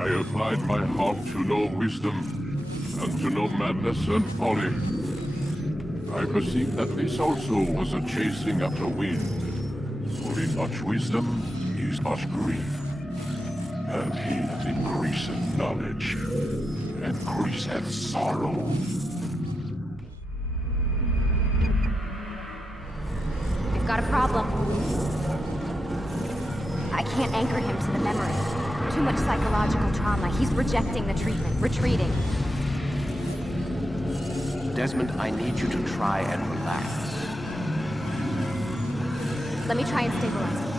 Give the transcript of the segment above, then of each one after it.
I applied my heart to know wisdom, and to know madness and folly. I perceived that this also was a chasing after wind. For in much wisdom is much grief. And he that increaseth knowledge increaseth sorrow. We've got a problem. I can't anchor him to the memory. Too much psychological trauma. He's rejecting the treatment, retreating. Desmond, I need you to try and relax. Let me try and stabilize him.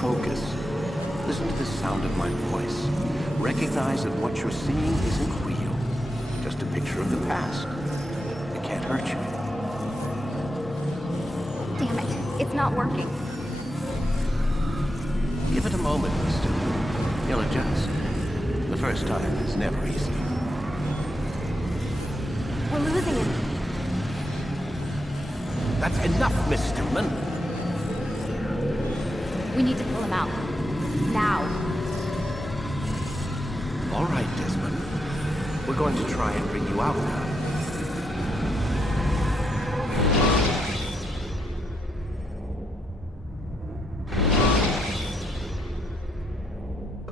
Focus. Listen to the sound of my voice. Recognize that what you're seeing isn't real. Just a picture of the past. It can't hurt you. Damn it. It's not working. Give it a moment, mister. You'll adjust. The first time is never easy. We're losing him. That's enough, Miss Stillman. We need to pull him out. Now. All right, Desmond. We're going to try and bring you out now.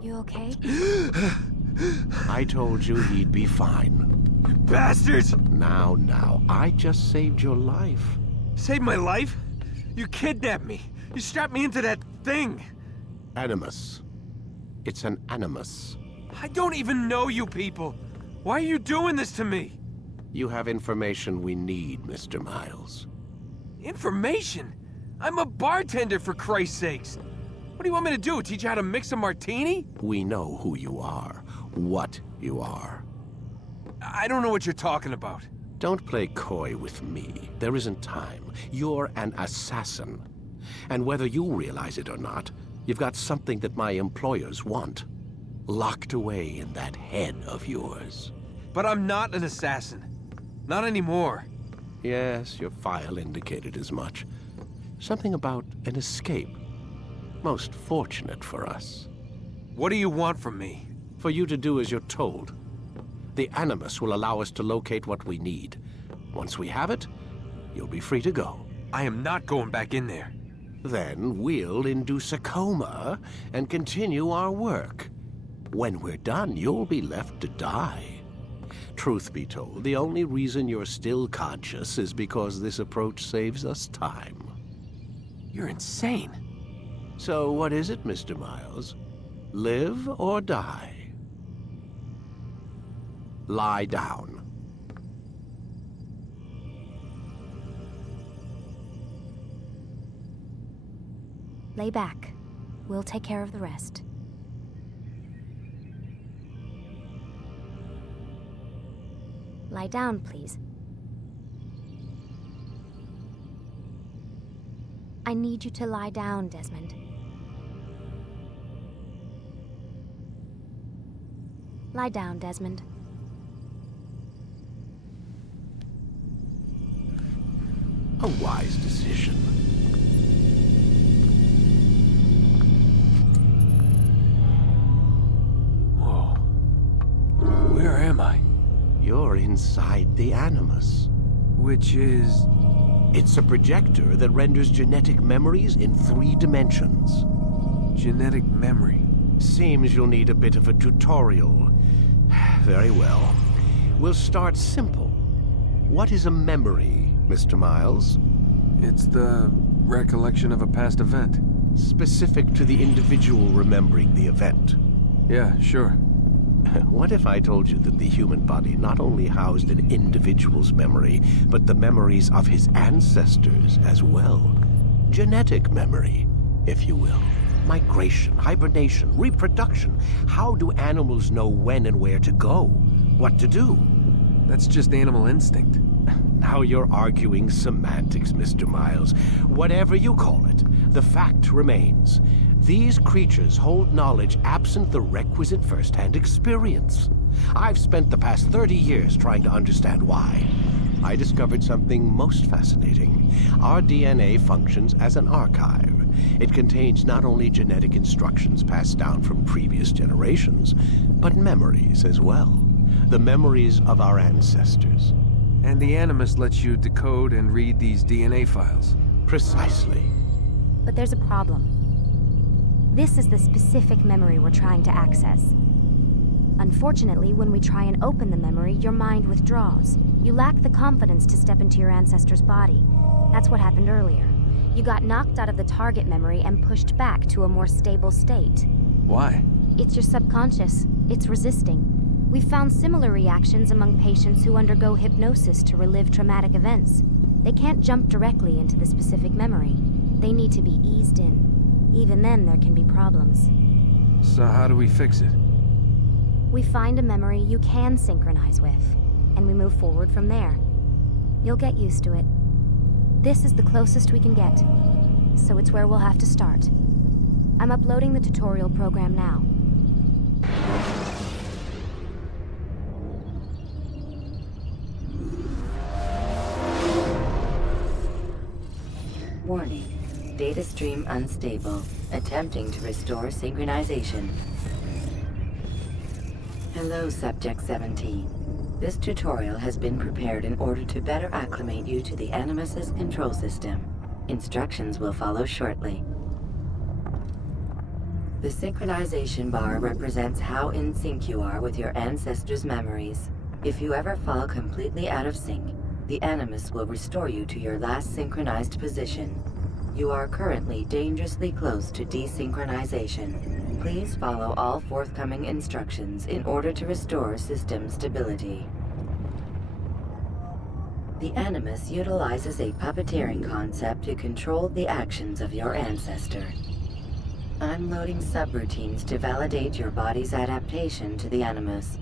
You okay? I told you he'd be fine. Bastards! Now, I just saved your life. Saved my life? You kidnapped me. You strapped me into that thing. Animus. It's an animus. I don't even know you people. Why are you doing this to me? You have information we need, Mr. Miles. Information? I'm a bartender, for Christ's sakes. What do you want me to do? Teach you how to mix a martini? We know who you are, what you are. I don't know what you're talking about. Don't play coy with me. There isn't time. You're an assassin. And whether you realize it or not, you've got something that my employers want. Locked away in that head of yours. But I'm not an assassin. Not anymore. Yes, your file indicated as much. Something about an escape. Most fortunate for us. What do you want from me? For you to do as you're told. The Animus will allow us to locate what we need. Once we have it, you'll be free to go. I am not going back in there. Then we'll induce a coma and continue our work. When we're done, you'll be left to die. Truth be told, the only reason you're still conscious is because this approach saves us time. You're insane. So what is it, Mr. Miles? Live or die? Lie down. Lay back. We'll take care of the rest. Lie down, please. I need you to lie down, Desmond. Lie down, Desmond. A wise decision. Whoa. Where am I? You're inside the Animus. Which is... It's a projector that renders genetic memories in 3 dimensions. genetic memory. Seems you'll need a bit of a tutorial. Very well. We'll start simple. What is a memory, Mr. Miles? It's the recollection of a past event. Specific to the individual remembering the event. Yeah, sure. What if I told you that the human body not only housed an individual's memory, but the memories of his ancestors as well? Genetic memory, if you will. Migration, hibernation, reproduction. How do animals know when and where to go? What to do? That's just animal instinct. Now you're arguing semantics, Mr. Miles. Whatever you call it, the fact remains. These creatures hold knowledge absent the requisite first-hand experience. I've spent the past 30 years trying to understand why. I discovered something most fascinating. Our DNA functions as an archive. It contains not only genetic instructions passed down from previous generations, but memories as well. The memories of our ancestors. And the Animus lets you decode and read these DNA files. Precisely. But there's a problem. This is the specific memory we're trying to access. Unfortunately, when we try and open the memory, your mind withdraws. You lack the confidence to step into your ancestor's body. That's what happened earlier. You got knocked out of the target memory and pushed back to a more stable state. Why? It's your subconscious. It's resisting. We've found similar reactions among patients who undergo hypnosis to relive traumatic events. They can't jump directly into the specific memory. They need to be eased in. Even then, there can be problems. So how do we fix it? We find a memory you can synchronize with, and we move forward from there. You'll get used to it. This is the closest we can get, so it's where we'll have to start. I'm uploading the tutorial program now. Warning. Data stream unstable. Attempting to restore synchronization. Hello, Subject 17. This tutorial has been prepared in order to better acclimate you to the Animus's control system. Instructions will follow shortly. The synchronization bar represents how in sync you are with your ancestors' memories. If you ever fall completely out of sync, the Animus will restore you to your last synchronized position. You are currently dangerously close to desynchronization. Please follow all forthcoming instructions in order to restore system stability. The Animus utilizes a puppeteering concept to control the actions of your ancestor. I'm loading subroutines to validate your body's adaptation to the Animus.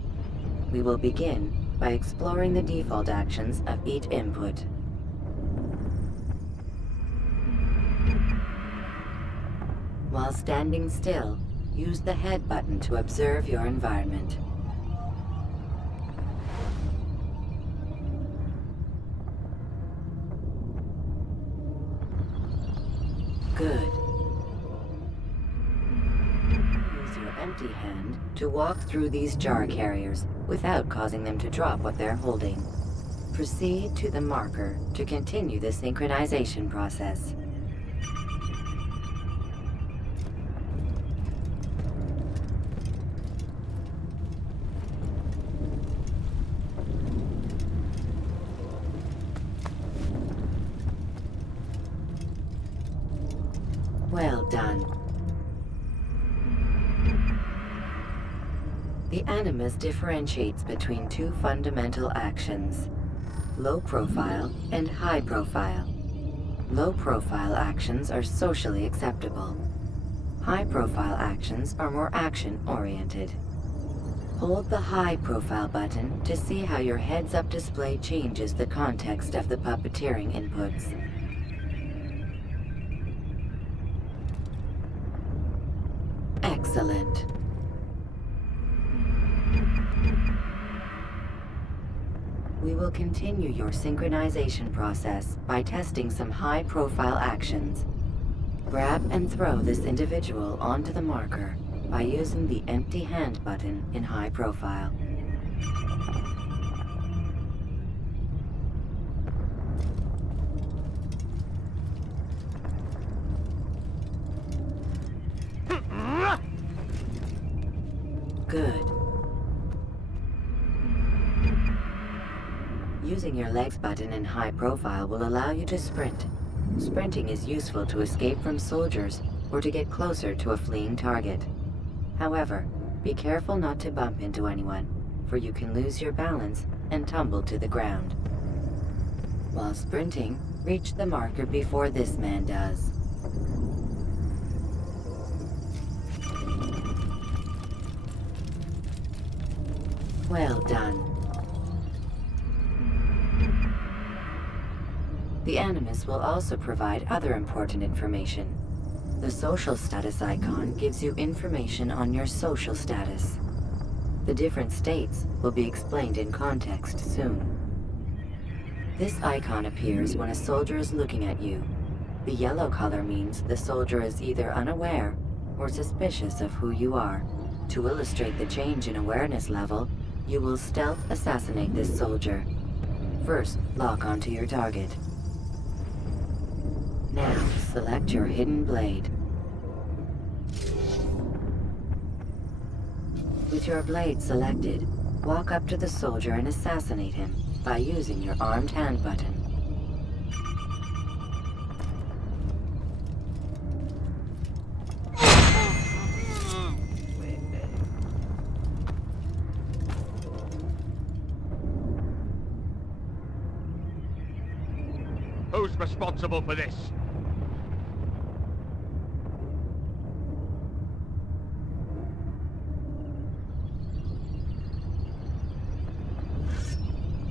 We will begin by exploring the default actions of each input. While standing still, use the head button to observe your environment. Good. Use your empty hand to walk through these jar carriers without causing them to drop what they're holding. Proceed to the marker to continue the synchronization process. Well done. The Animus differentiates between two fundamental actions, low profile and high profile. Low profile actions are socially acceptable. High profile actions are more action-oriented. Hold the high profile button to see how your heads-up display changes the context of the puppeteering inputs. Excellent. We will continue your synchronization process by testing some high-profile actions. Grab and throw this individual onto the marker by using the empty hand button in high profile. Good. Using your legs button in high profile will allow you to sprint. Sprinting is useful to escape from soldiers or to get closer to a fleeing target. However, be careful not to bump into anyone, for you can lose your balance and tumble to the ground. While sprinting, reach the marker before this man does. Well done. The Animus will also provide other important information. The social status icon gives you information on your social status. The different states will be explained in context soon. This icon appears when a soldier is looking at you. The yellow color means the soldier is either unaware or suspicious of who you are. To illustrate the change in awareness level, you will stealth assassinate this soldier. First, lock onto your target. Now, select your hidden blade. With your blade selected, walk up to the soldier and assassinate him by using your armed hand button. Who's responsible for this?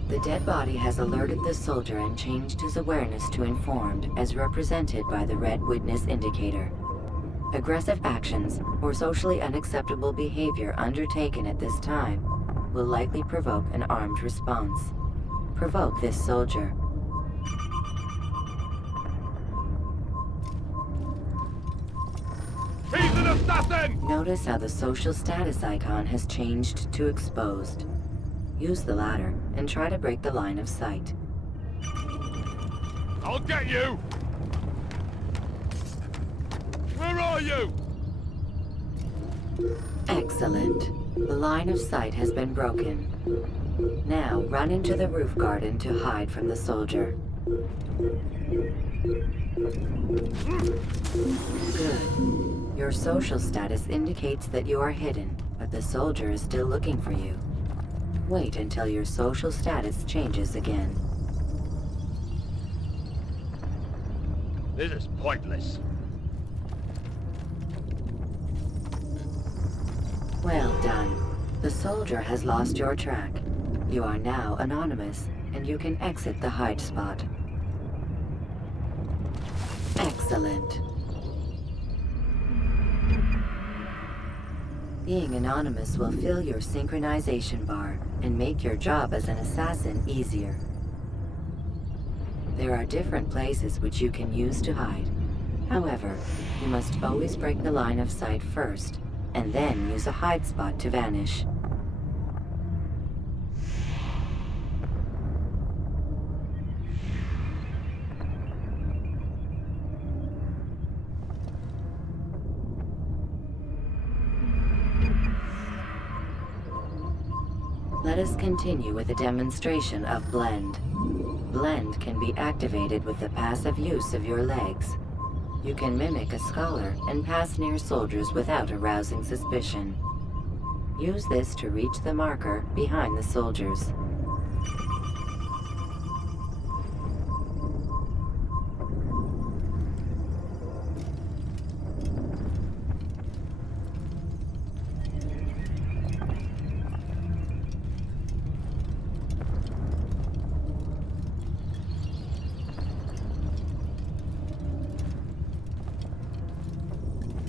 The dead body has alerted the soldier and changed his awareness to informed, as represented by the red witness indicator. Aggressive actions or socially unacceptable behavior undertaken at this time will likely provoke an armed response. Provoke this soldier. He's an assassin! Notice how the social status icon has changed to exposed. Use the ladder and try to break the line of sight. I'll get you! Where are you? Excellent. The line of sight has been broken. Now run into the roof garden to hide from the soldier. Good. Your social status indicates that you are hidden, but the soldier is still looking for you. Wait until your social status changes again. This is pointless. Well done. The soldier has lost your track. You are now anonymous, and you can exit the hide spot. Excellent. Being anonymous will fill your synchronization bar and make your job as an assassin easier. There are different places which you can use to hide. However, you must always break the line of sight first, and then use a hide spot to vanish. Let us continue with a demonstration of Blend. Blend can be activated with the passive use of your legs. You can mimic a scholar and pass near soldiers without arousing suspicion. Use this to reach the marker behind the soldiers.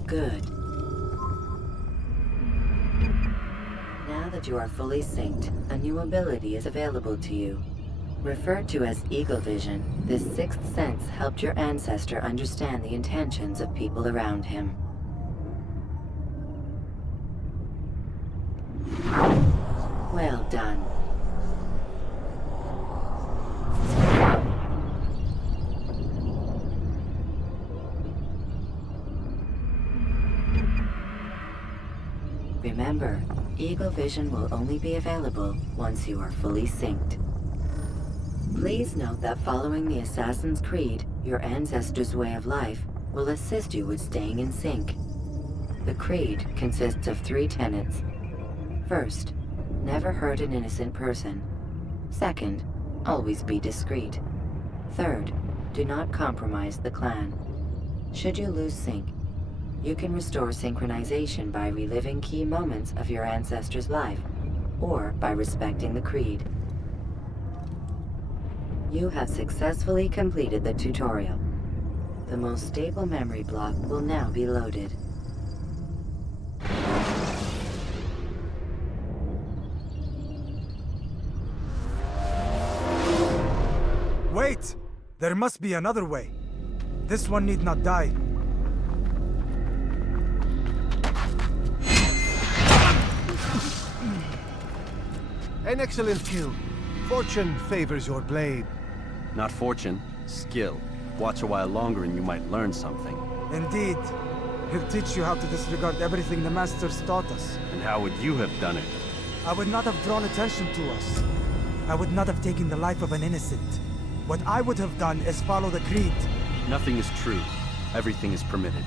Good. Now that you are fully synced, a new ability is available to you. Referred to as Eagle Vision, this sixth sense helped your ancestor understand the intentions of people around him. Well done. Remember, Eagle Vision will only be available once you are fully synced. Please note that following the Assassin's Creed, your ancestors' way of life will assist you with staying in sync. The Creed consists of 3 tenets. First, never hurt an innocent person. Second, always be discreet. Third, do not compromise the clan. Should you lose sync, you can restore synchronization by reliving key moments of your ancestor's life, or by respecting the Creed. You have successfully completed the tutorial. The most stable memory block will now be loaded. Wait! There must be another way. This one need not die. An excellent kill. Fortune favors your blade. Not fortune, skill. Watch a while longer and you might learn something. Indeed. He'll teach you how to disregard everything the Masters taught us. And how would you have done it? I would not have drawn attention to us. I would not have taken the life of an innocent. What I would have done is follow the creed. Nothing is true. Everything is permitted.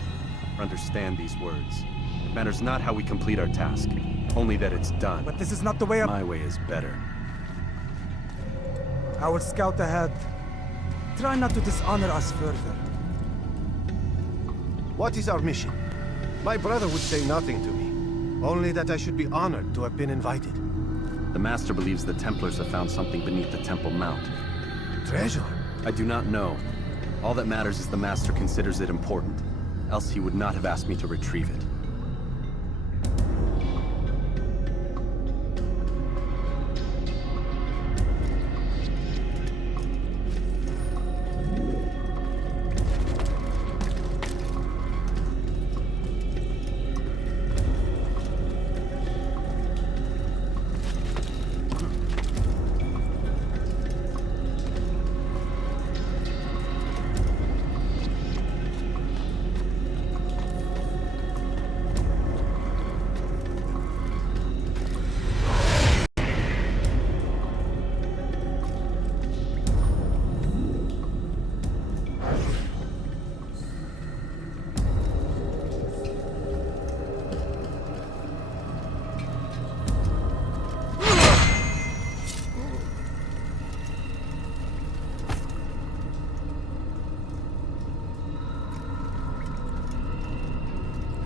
Understand these words. It matters not how we complete our task, only that it's done. But this is not the way of... My way is better. I will scout ahead. Try not to dishonor us further. What is our mission? My brother would say nothing to me. Only that I should be honored to have been invited. The Master believes the Templars have found something beneath the Temple Mount. Treasure? I do not know. All that matters is the Master considers it important. Else he would not have asked me to retrieve it.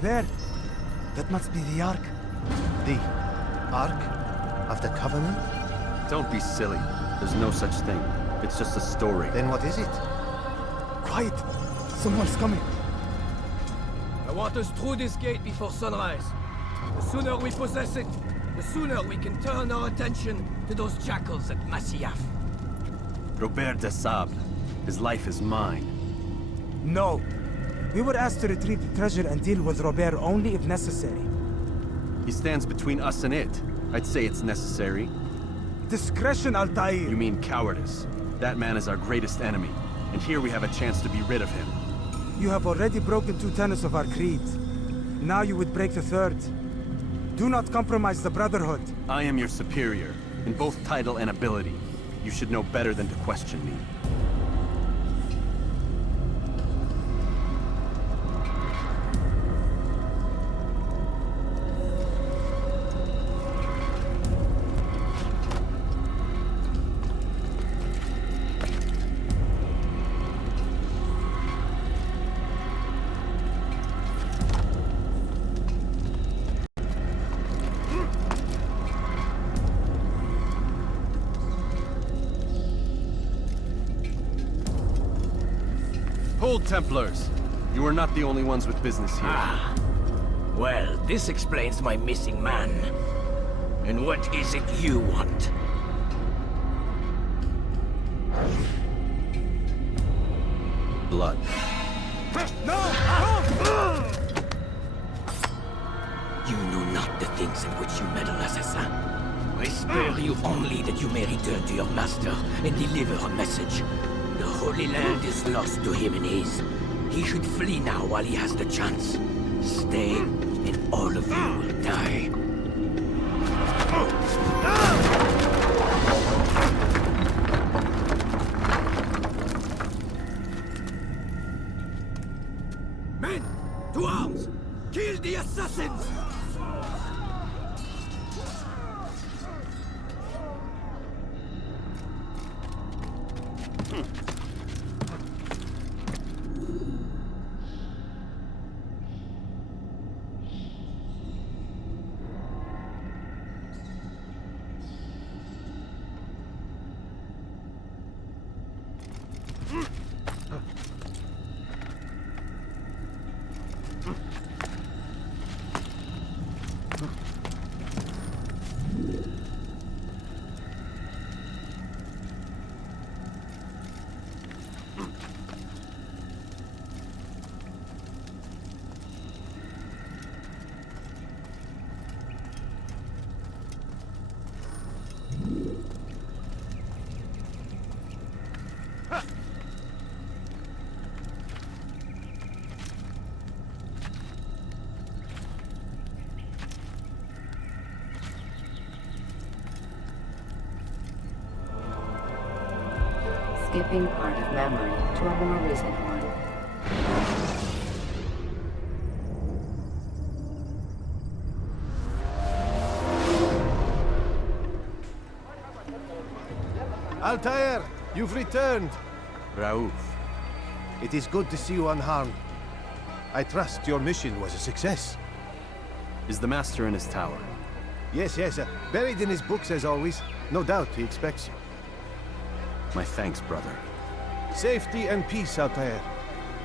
There! That must be the Ark. The Ark of the Covenant? Don't be silly. There's no such thing. It's just a story. Then what is it? Quiet! Someone's coming. I want us through this gate before sunrise. The sooner we possess it, the sooner we can turn our attention to those jackals at Masyaf. Robert de Sable. His life is mine. No. We were asked to retrieve the treasure and deal with Robert only if necessary. He stands between us and it. I'd say it's necessary. Discretion, Altair! You mean cowardice. That man is our greatest enemy, and here we have a chance to be rid of him. You have already broken 2 tenets of our creed. Now you would break the 3rd. Do not compromise the Brotherhood. I am your superior, in both title and ability. You should know better than to question me. Hold, Templars! You are not the only ones with business here. Ah. Well, this explains my missing man. And what is it you want? Blood. You know not the things in which you meddle, assassin. I spare you only that you may return to your master and deliver a message. The Holy Land is lost to him and his. He should flee now while he has the chance. Stay, and all of you will die. Men, to arms! Kill the assassins! skipping part of memory to a more recent one. Altair, you've returned. Raouf. It is good to see you unharmed. I trust your mission was a success. Is the Master in his tower? Yes, buried in his books as always. No doubt he expects you. My thanks, brother. Safety and peace, Altair.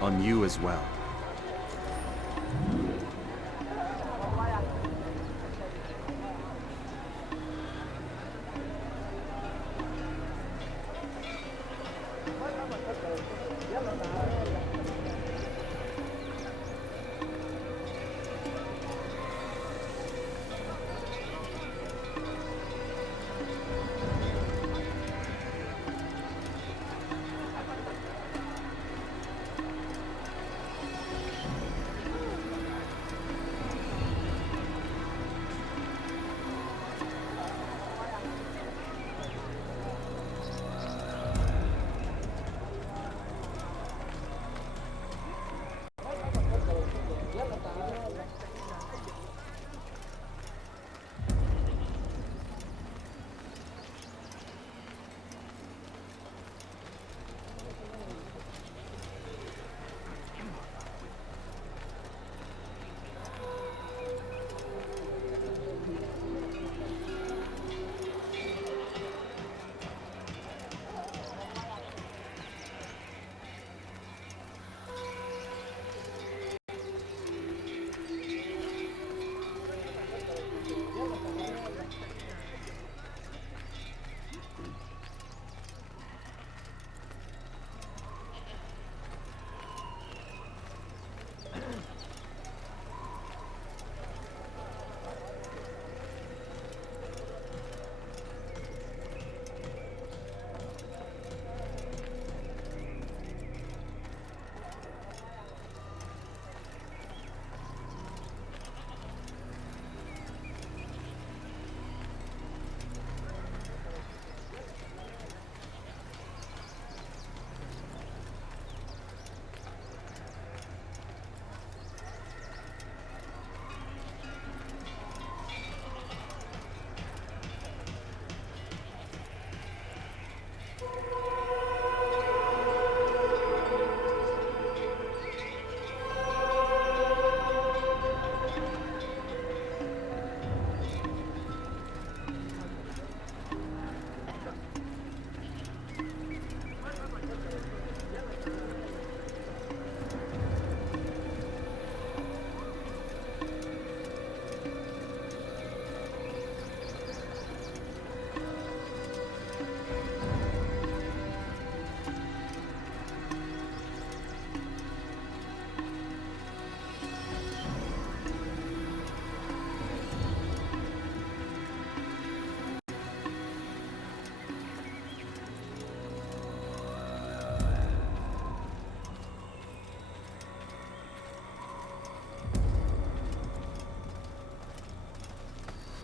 On you as well.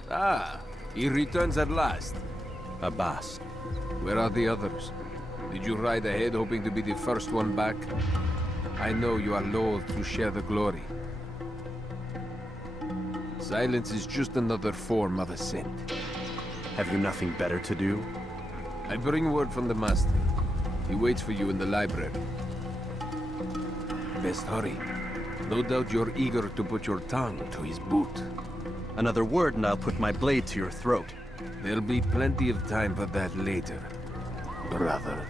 Ah, he returns at last. Abbas. Where are the others? Did you ride ahead hoping to be the first one back? I know you are loath to share the glory. Silence is just another form of assent. Have you nothing better to do? I bring word from the Master. He waits for you in the library. Best hurry. No doubt you're eager to put your tongue to his boot. Another word and I'll put my blade to your throat. There'll be plenty of time for that later, brother.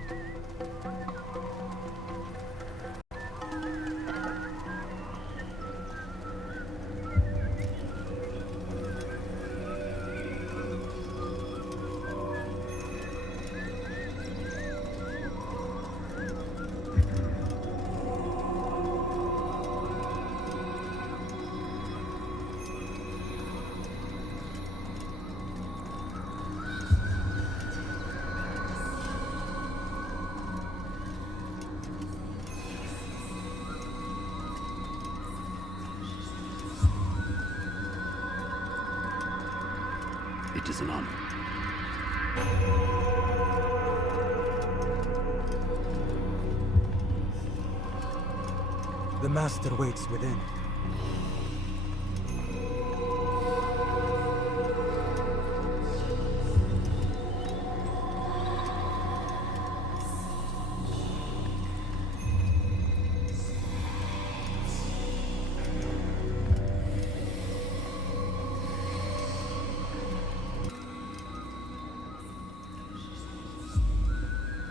It is an honor. master waits within.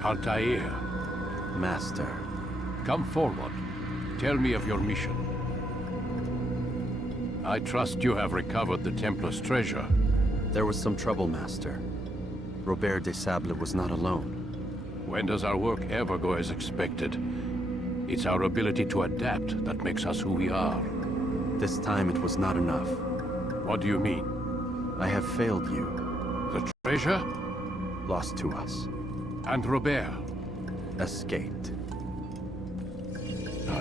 Altair, Master. come forward. Tell me of your mission. I trust you have recovered the Templar's treasure. There was some trouble, Master. Robert de Sable was not alone. When does our work ever go as expected? It's our ability to adapt that makes us who we are. This time it was not enough. What do you mean? I have failed you. The treasure? Lost to us. And Robert? Escaped.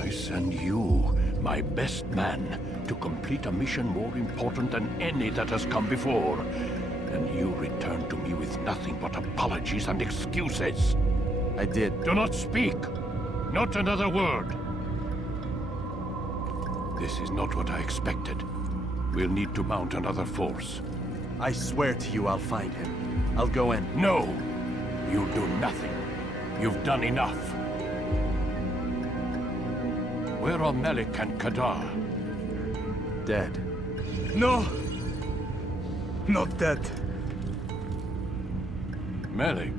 I send you, my best man, to complete a mission more important than any that has come before. And you return to me with nothing but apologies and excuses. I did. Do not speak! Not another word! This is not what I expected. We'll need to mount another force. I swear to you I'll find him. I'll go in. No! You'll do nothing. You've done enough. Where are Melik and Kadar? Dead. No! Not dead. Melik?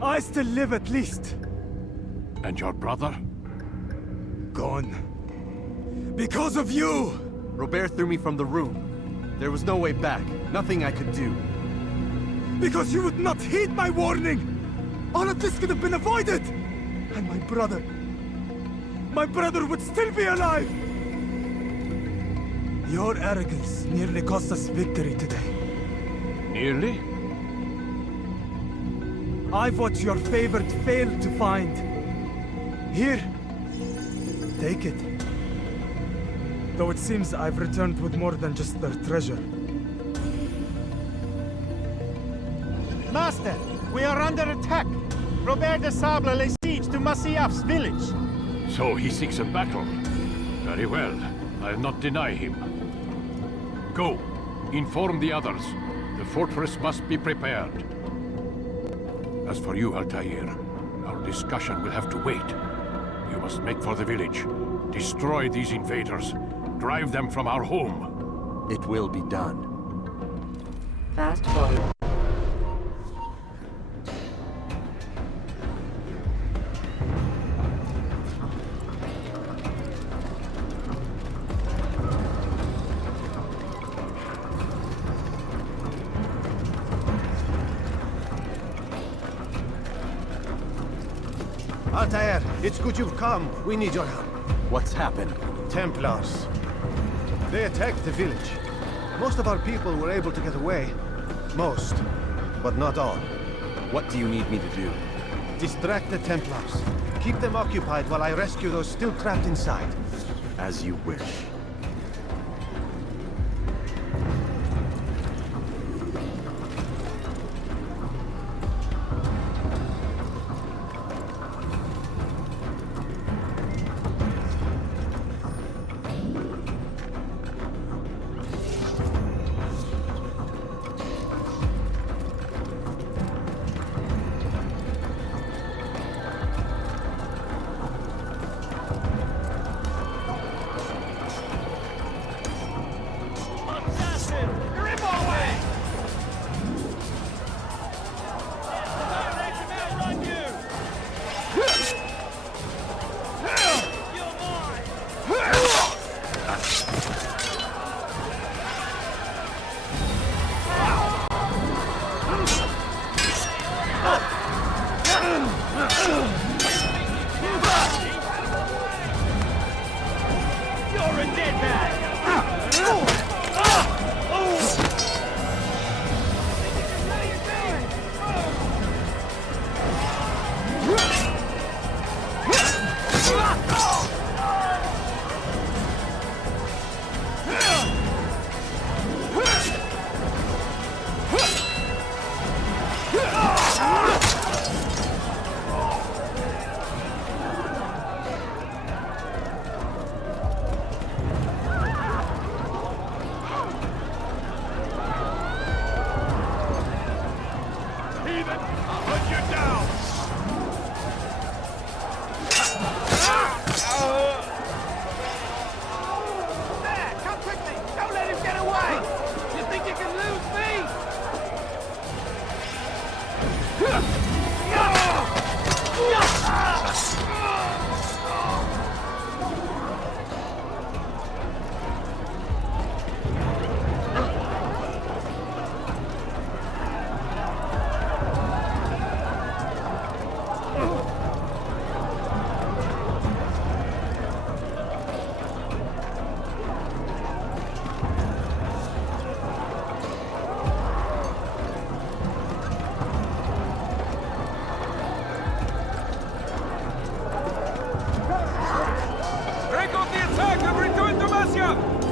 I still live at least. And your brother? Gone. Because of you! Robert threw me from the room. There was no way back. Nothing I could do. Because you would not heed my warning! All of this could have been avoided! And my brother would still be alive! Your arrogance nearly cost us victory today. Nearly? I've what your favored failed to find. Here, take it. Though it seems I've returned with more than just their treasure. Master, we are under attack. Robert de Sable lays siege to Masyaf's village. So he seeks a battle. Very well. I'll not deny him. Go. Inform the others. The fortress must be prepared. As for you, Altair, our discussion will have to wait. You must make for the village. Destroy these invaders. Drive them from our home. It will be done. Fast forward. Altair, it's good you've come. We need your help. What's happened? Templars. They attacked the village. Most of our people were able to get away. Most, but not all. What do you need me to do? Distract the Templars. Keep them occupied while I rescue those still trapped inside. As you wish.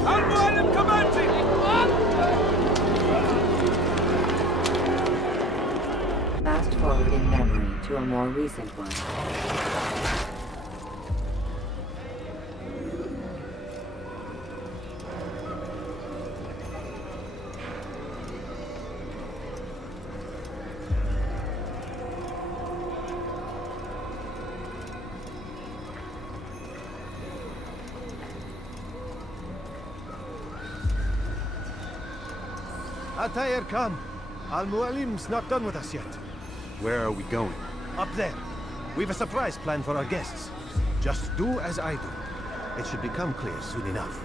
المعلم كمانجي! Fast forward in memory to a more recent one. Altair, come. Al-Mualim's not done with us yet. Where are we going? Up there. We've a surprise plan for our guests. Just do as I do. It should become clear soon enough.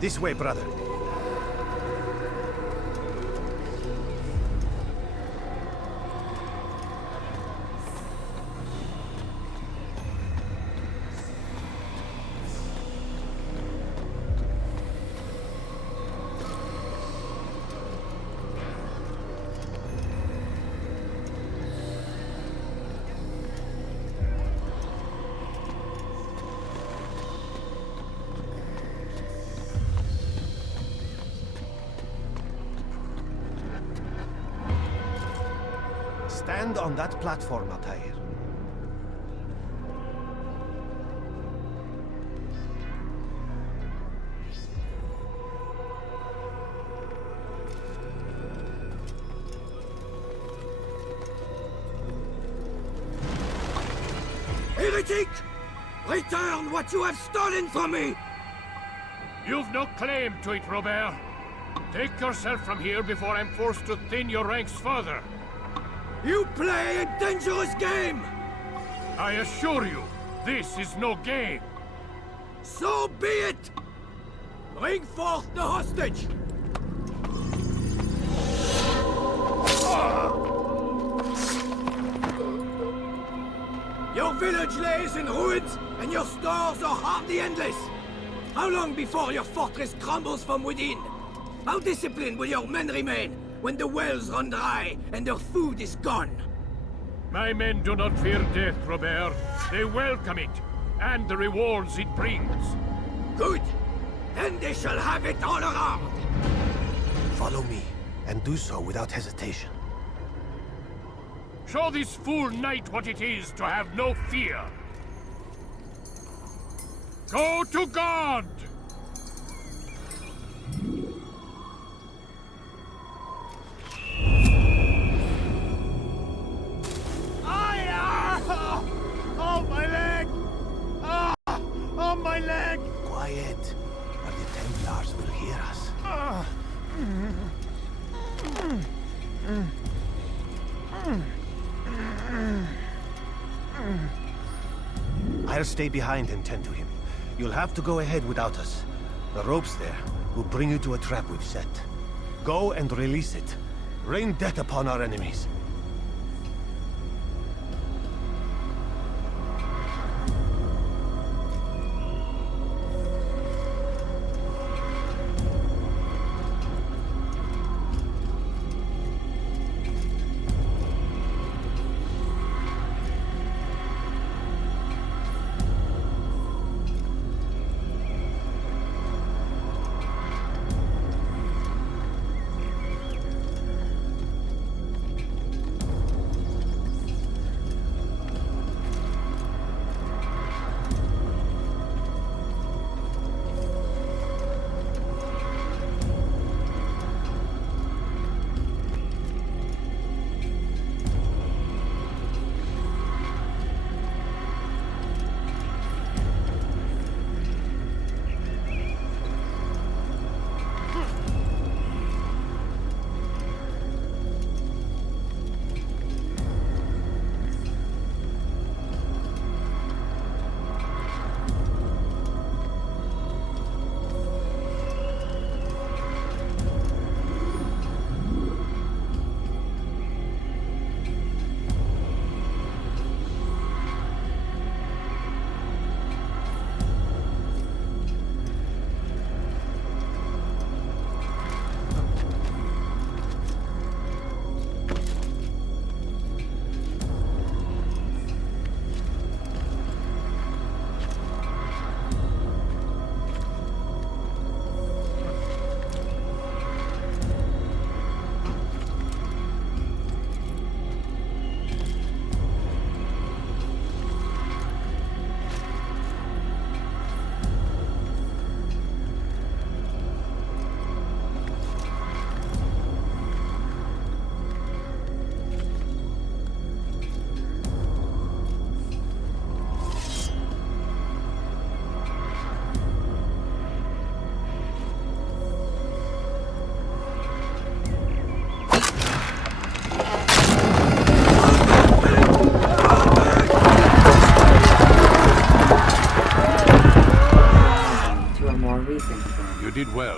This way, brother. Stand on that platform, Altair. Heretic! Return what you have stolen from me! You've no claim to it, Robert. Take yourself from here before I'm forced to thin your ranks further. You play a dangerous game! I assure you, this is no game. So be it! Bring forth the hostage! Your village lays in ruins, and your stores are hardly endless. How long before your fortress crumbles from within? How disciplined will your men remain when the wells run dry and their food is gone? My men do not fear death, Robert. They welcome it, and the rewards it brings. Good. Then they shall have it all around. Follow me, and do so without hesitation. Show this fool knight what it is to have no fear. Go to God! Oh, my leg! Ah! Oh, my leg! Quiet, or the Templars will hear us. I'll stay behind and tend to him. You'll have to go ahead without us. The ropes there will bring you to a trap we've set. Go and release it. Rain death upon our enemies.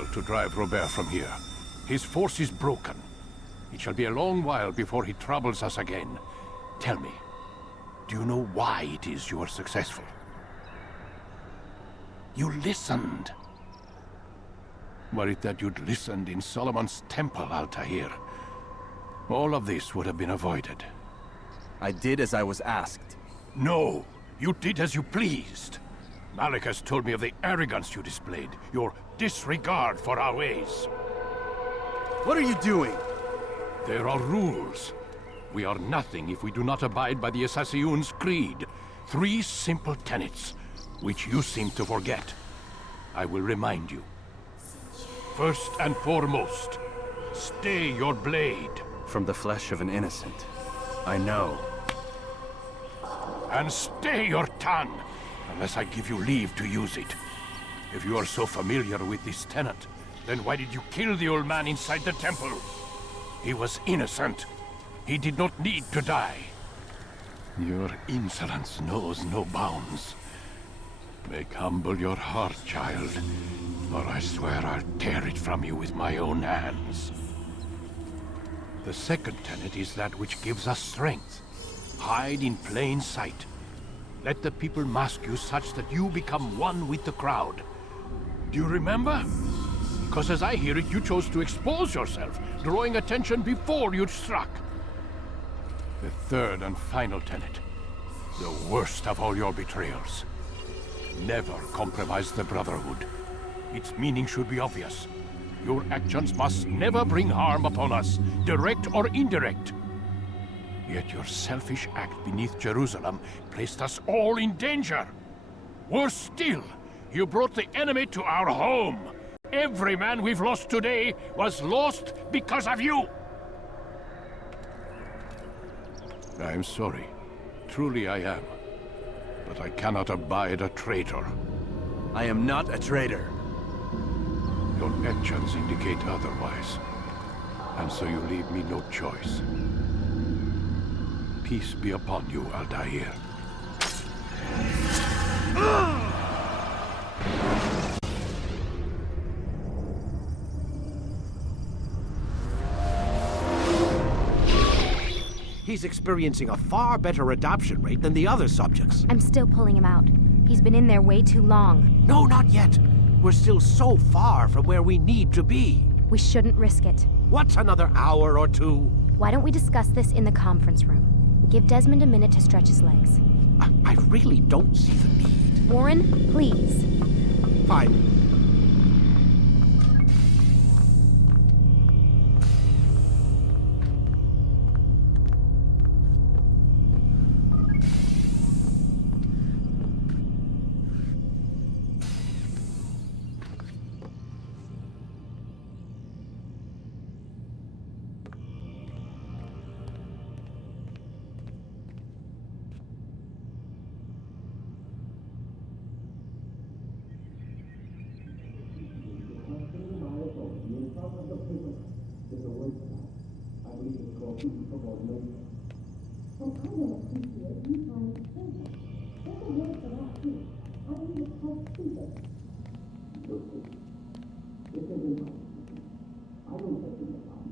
while to drive Robert from here. His force is broken. It shall be a long while before he troubles us again. Tell me, do you know why it is you are successful? You listened. Were it that you'd listened in Solomon's temple, Altair, all of this would have been avoided. I did as I was asked. No, you did as you pleased. Malik has told me of the arrogance you displayed, your disregard for our ways. What are you doing? There are rules. We are nothing if we do not abide by the Assassin's creed. 3 simple tenets, which you seem to forget. I will remind you. First and foremost, stay your blade. From the flesh of an innocent. I know. And stay your tongue, unless I give you leave to use it. If you are so familiar with this tenet, then why did you kill the old man inside the temple? He was innocent. He did not need to die. Your insolence knows no bounds. Make humble your heart, child, or I swear I'll tear it from you with my own hands. The second tenet is that which gives us strength. Hide in plain sight. Let the people mask you such that you become one with the crowd. Do you remember? Because as I hear it, you chose to expose yourself, drawing attention before you'd struck. The third and final tenet, the worst of all your betrayals. Never compromise the Brotherhood. Its meaning should be obvious. Your actions must never bring harm upon us, direct or indirect. Yet your selfish act beneath Jerusalem placed us all in danger. Worse still, you brought the enemy to our home. Every man we've lost today was lost because of you! I'm sorry. Truly I am. But I cannot abide a traitor. I am not a traitor. Your actions indicate otherwise. And so you leave me no choice. Peace be upon you, Altair. He's experiencing a far better adoption rate than the other subjects. I'm still pulling him out. He's been in there way too long. No, not yet. We're still so far from where we need to be. We shouldn't risk it. What's another hour or two? Why don't we discuss this in the conference room? Give Desmond a minute to stretch his legs. I really don't see the need. Warren, please. Fine.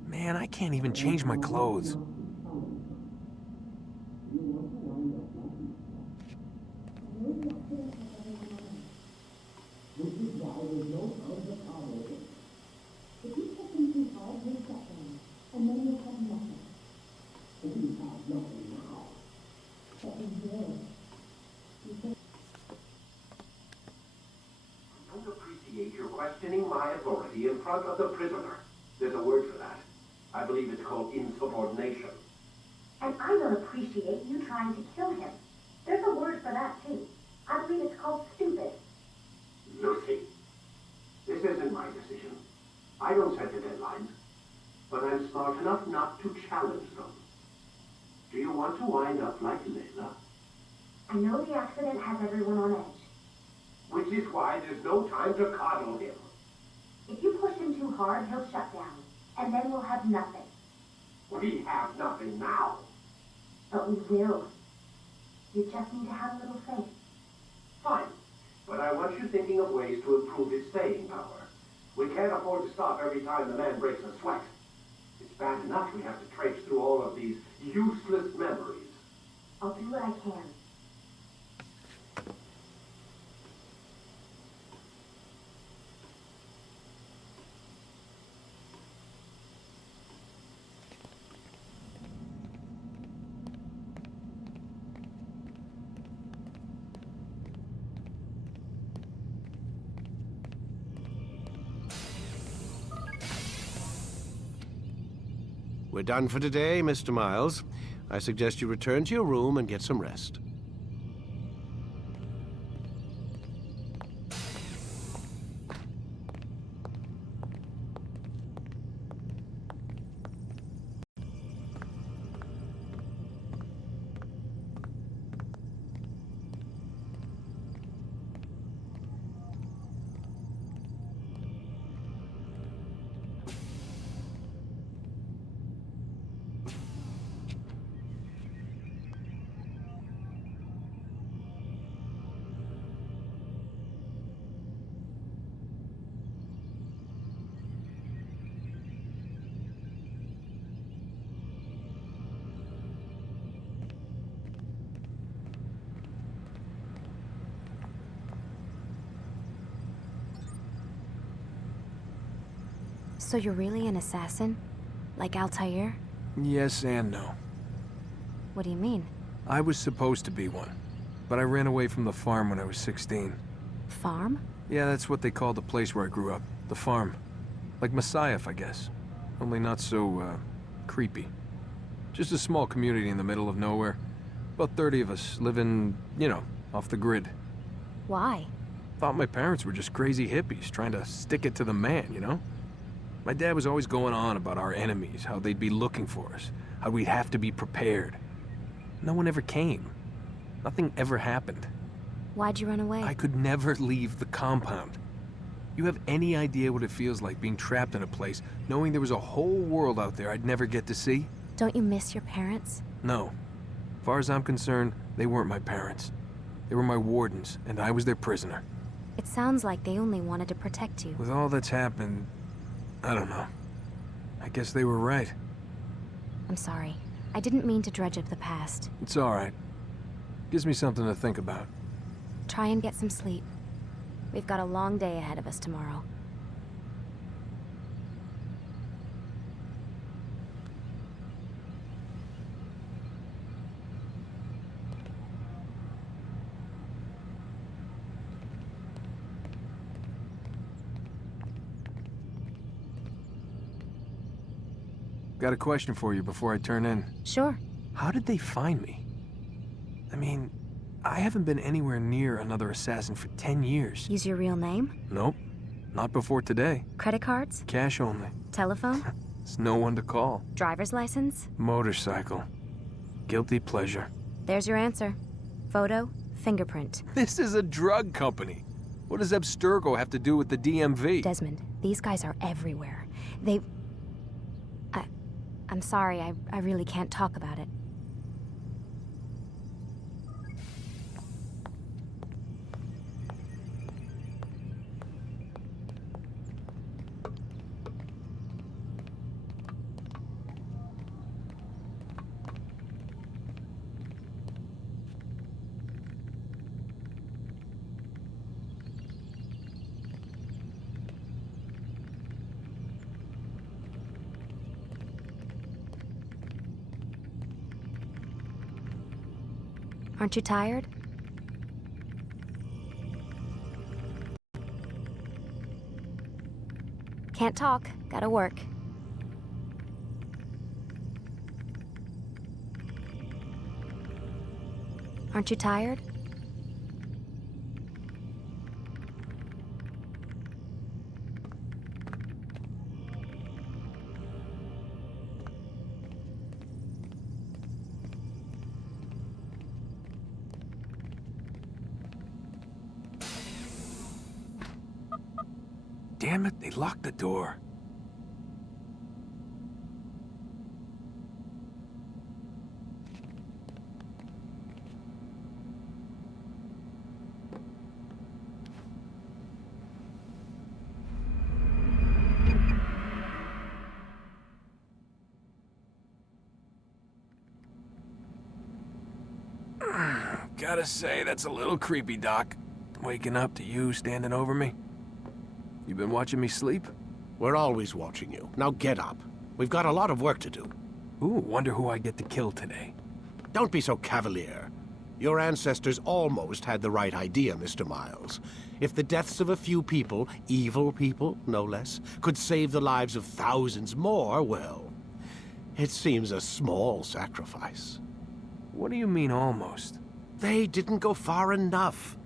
Man, I can't even change my clothes. You're questioning my authority in front of the prisoner. There's a word for that. I believe it's called insubordination. And I don't appreciate you trying to kill him. There's a word for that, too. I believe it's called stupid. Lucy, this isn't my decision. I don't set the deadlines. But I'm smart enough not to challenge them. Do you want to wind up like Layla? I know the accident has everyone on edge. Which is why there's no time to coddle him. If you push him too hard, he'll shut down. And then we'll have nothing. We have nothing now. But we will. You just need to have a little faith. Fine. But I want you thinking of ways to improve his staying power. We can't afford to stop every time the man breaks a sweat. It's bad enough we have to traipse through all of these useless memories. I'll do what I can. We're done for today, Mr. Miles. I suggest you return to your room and get some rest. So you're really an assassin? Like Altair? Yes and no. What do you mean? I was supposed to be one, but I ran away from the farm when I was 16. Farm? Yeah, that's what they called the place where I grew up. The farm. Like Messiah, I guess. Only not so, creepy. Just a small community in the middle of nowhere. About 30 of us living, you know, off the grid. Why? Thought my parents were just crazy hippies trying to stick it to the man, you know? My dad was always going on about our enemies, how they'd be looking for us, how we'd have to be prepared. No one ever came. Nothing ever happened. Why'd you run away? I could never leave the compound. You have any idea what it feels like being trapped in a place, knowing there was a whole world out there I'd never get to see? Don't you miss your parents? No. As far as I'm concerned, they weren't my parents. They were my wardens, and I was their prisoner. It sounds like they only wanted to protect you. With all that's happened, I don't know. I guess they were right. I'm sorry. I didn't mean to dredge up the past. It's all right. Gives me something to think about. Try and get some sleep. We've got a long day ahead of us tomorrow. Got a question for you before I turn in. Sure. How did they find me? I mean, I haven't been anywhere near another assassin for 10 years. Use your real name? Nope. Not before today. Credit cards? Cash only. Telephone? There's no one to call. Driver's license? Motorcycle. Guilty pleasure. There's your answer. Photo, fingerprint. This is a drug company. What does Abstergo have to do with the DMV? Desmond, these guys are everywhere. I'm sorry, I really can't talk about it. Aren't you tired? Can't talk. Gotta work. Aren't you tired? Damn it, they locked the door. Gotta say, that's a little creepy, Doc. Waking up to you standing over me. You been watching me sleep? We're always watching you. Now get up. We've got a lot of work to do. Ooh, wonder who I get to kill today. Don't be so cavalier. Your ancestors almost had the right idea, Mr. Miles. If the deaths of a few people, evil people, no less, could save the lives of thousands more, well, it seems a small sacrifice. What do you mean, almost? They didn't go far enough.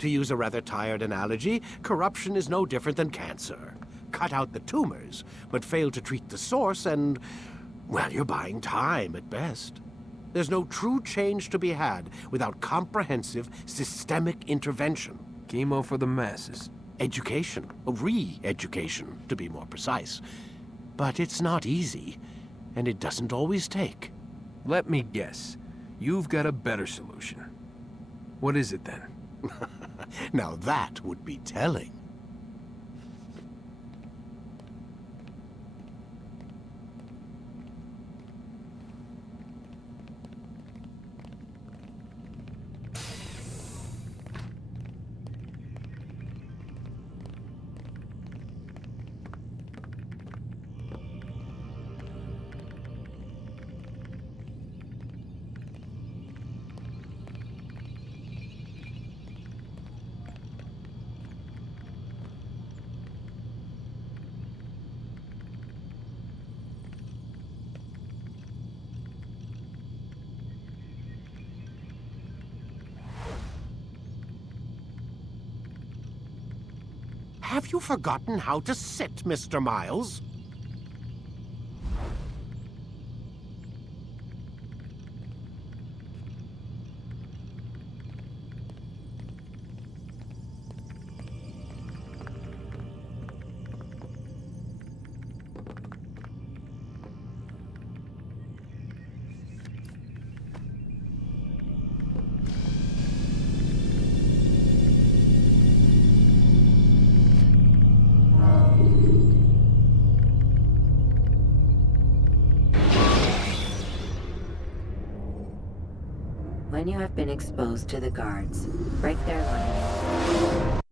To use a rather tired analogy, corruption is no different than cancer. Cut out the tumors, but fail to treat the source and, well, you're buying time at best. There's no true change to be had without comprehensive, systemic intervention. Chemo for the masses. Education, re-education, to be more precise. But it's not easy, and it doesn't always take. Let me guess. You've got a better solution. What is it, then? Now that would be telling. Have you forgotten how to sit, Mr. Miles? When you have been exposed to the guards, break their line.